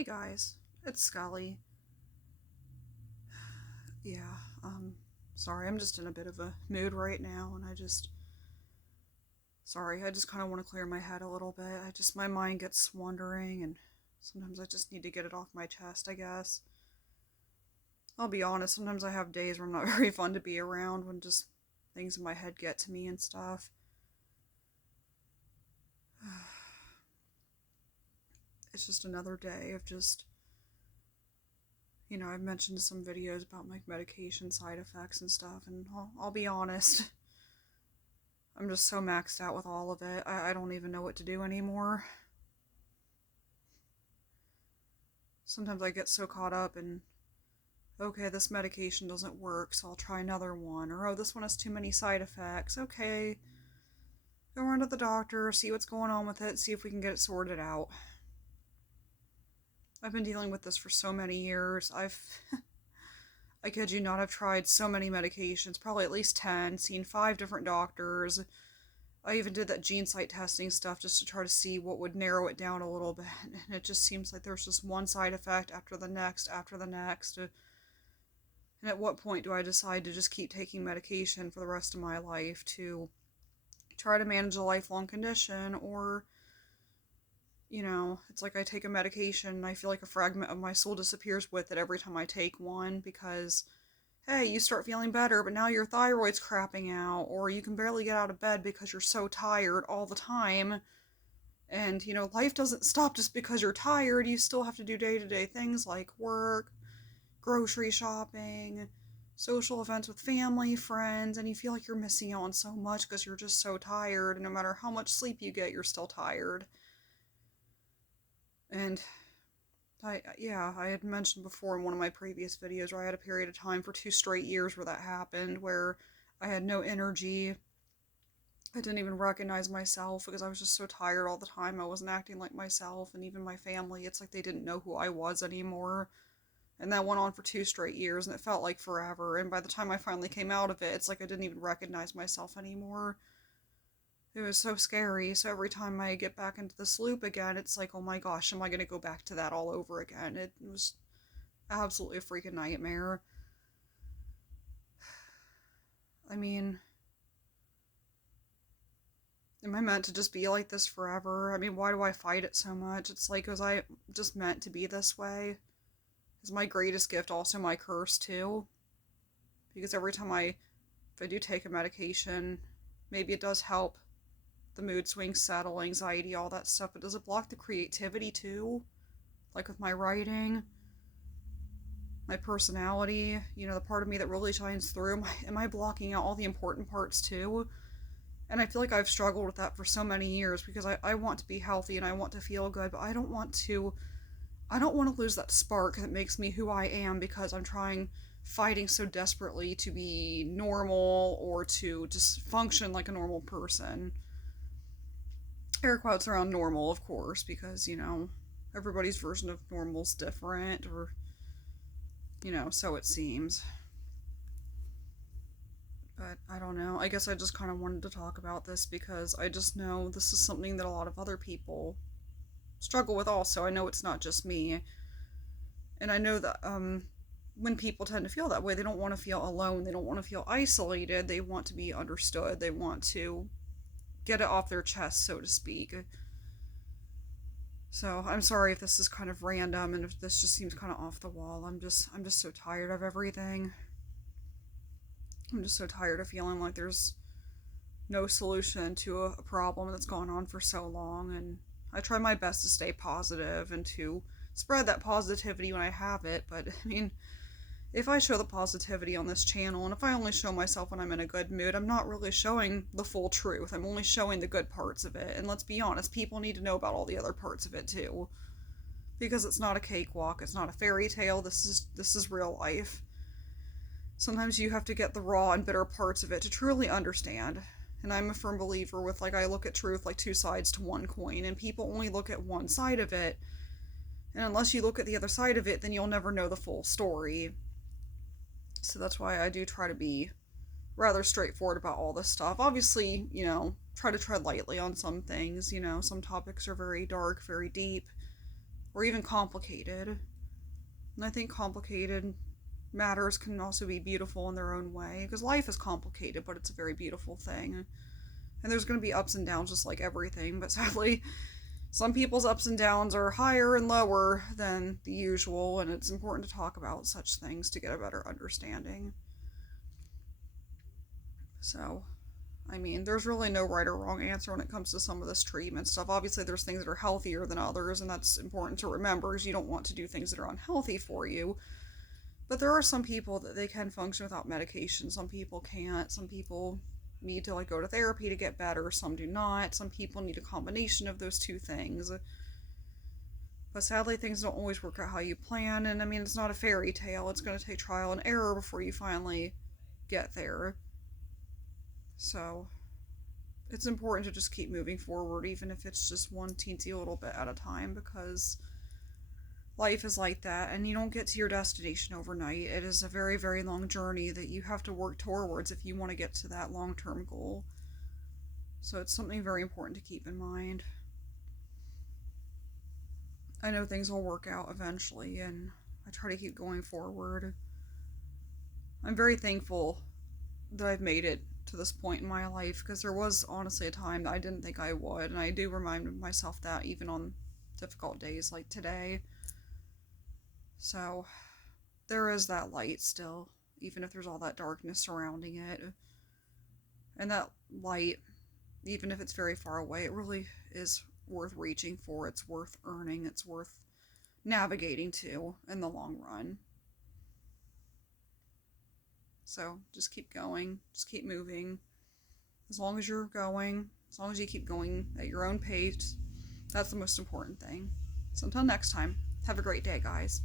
Hey guys, it's Skully. Yeah, sorry, I'm just in a bit of a mood right now, and I just kind of want to clear my head a little bit. My mind gets wandering, and sometimes I just need to get it off my chest, I guess. I'll be honest, sometimes I have days where I'm not very fun to be around when just things in my head get to me and stuff. It's just another day of I've mentioned some videos about my medication side effects and stuff, and I'll be honest, I'm just so maxed out with all of it. I don't even know what to do anymore. Sometimes I get so caught up in, okay, this medication doesn't work, so I'll try another one. Or, oh, this one has too many side effects. Okay, go run to the doctor, see what's going on with it, see if we can get it sorted out. I've been dealing with this for so many years. I kid you not, I've tried so many medications, probably at least 10, seen 5 different doctors. I even did that gene site testing stuff just to try to see what would narrow it down a little bit. And it just seems like there's just one side effect after the next, after the next. And at what point do I decide to just keep taking medication for the rest of my life to try to manage a lifelong condition? Or, it's like I take a medication and I feel like a fragment of my soul disappears with it every time I take one because hey, you start feeling better, but now your thyroid's crapping out, or you can barely get out of bed because you're so tired all the time. And, life doesn't stop just because you're tired. You still have to do day to day things like work, grocery shopping, social events with family, friends, and you feel like you're missing out on so much because you're just so tired. And no matter how much sleep you get, you're still tired. And I had mentioned before in one of my previous videos where I had a period of time for 2 straight years where that happened, where I had no energy. I didn't even recognize myself because I was just so tired all the time. I wasn't acting like myself, and even my family, it's like they didn't know who I was anymore. And that went on for 2 straight years, and it felt like forever. And by the time I finally came out of it, it's like I didn't even recognize myself anymore. It was so scary. So every time I get back into this loop again, it's like, oh my gosh, am I going to go back to that all over again? It was absolutely a freaking nightmare. I mean, am I meant to just be like this forever? I mean, why do I fight it so much? It's like, was I just meant to be this way? Is my greatest gift also my curse too? Because every time if I do take a medication, maybe it does help the mood swings settle, anxiety, all that stuff, but does it block the creativity too? Like with my writing, my personality, the part of me that really shines through, am I blocking out all the important parts too? And I feel like I've struggled with that for so many years because I want to be healthy and I want to feel good, but I don't want to lose that spark that makes me who I am because fighting so desperately to be normal or to just function like a normal person. Air quotes around normal, of course, because, everybody's version of normal's different, or, so it seems. But I don't know. I guess I just kind of wanted to talk about this because I just know this is something that a lot of other people struggle with also. I know it's not just me. And I know that when people tend to feel that way, they don't want to feel alone. They don't want to feel isolated. They want to be understood. They want to get it off their chest, so to speak. So I'm sorry if this is kind of random and if this just seems kind of off the wall. I'm just so tired of everything. I'm just so tired of feeling like there's no solution to a problem that's gone on for so long, and I try my best to stay positive and to spread that positivity when I have it, but I mean, if I show the positivity on this channel, and if I only show myself when I'm in a good mood, I'm not really showing the full truth. I'm only showing the good parts of it. And let's be honest, people need to know about all the other parts of it too. Because it's not a cakewalk, it's not a fairy tale, this is real life. Sometimes you have to get the raw and bitter parts of it to truly understand. And I'm a firm believer with, I look at truth like two sides to one coin, and people only look at one side of it. And unless you look at the other side of it, then you'll never know the full story. So that's why I do try to be rather straightforward about all this stuff. Obviously, try to tread lightly on some things. Some topics are very dark, very deep. or even complicated. And I think complicated matters can also be beautiful in their own way, because life is complicated, but it's a very beautiful thing. And there's going to be ups and downs just like everything, but sadly, some people's ups and downs are higher and lower than the usual, and it's important to talk about such things to get a better understanding. So, I mean, there's really no right or wrong answer when it comes to some of this treatment stuff. Obviously, there's things that are healthier than others, and that's important to remember, because you don't want to do things that are unhealthy for you. But there are some people that they can function without medication. Some people can't. Some people need to like go to therapy to get better. Some do not. Some people need a combination of those two things. But sadly, things don't always work out how you plan. And I mean, it's not a fairy tale. It's going to take trial and error before you finally get there. So it's important to just keep moving forward, even if it's just one teensy little bit at a time, because life is like that, and you don't get to your destination overnight. It is a very, very long journey that you have to work towards if you want to get to that long term goal. So it's something very important to keep in mind. I know things will work out eventually, and I try to keep going forward. I'm very thankful that I've made it to this point in my life, because there was honestly a time that I didn't think I would, and I do remind myself that even on difficult days like today. So there is that light still, even if there's all that darkness surrounding it. And that light, even if it's very far away, it really is worth reaching for. It's worth earning. It's worth navigating to in the long run. So just keep going. Just keep moving. As long as you're going, as long as you keep going at your own pace, that's the most important thing. So until next time, have a great day, guys.